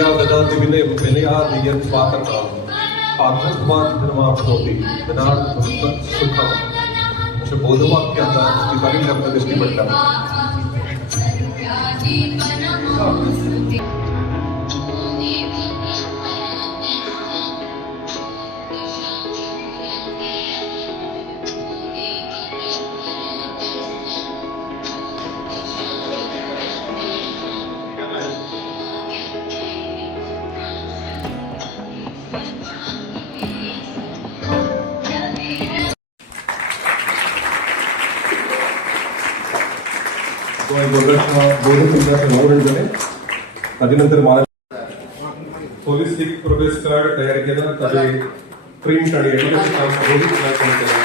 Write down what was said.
विद्या ददाति विनयादियं स्वातकं पार्थत्वात् धर्माप्नोति धनात् सुखम् अशा बोधवाक्याचा ठिकाणी शब्द दृष्टी पडतात. तदनंतर होलिस्टिक प्रोग्रेस कार्ड तयार केलं, त्याचे प्रिंट आणि एडिटिंग काम केलं.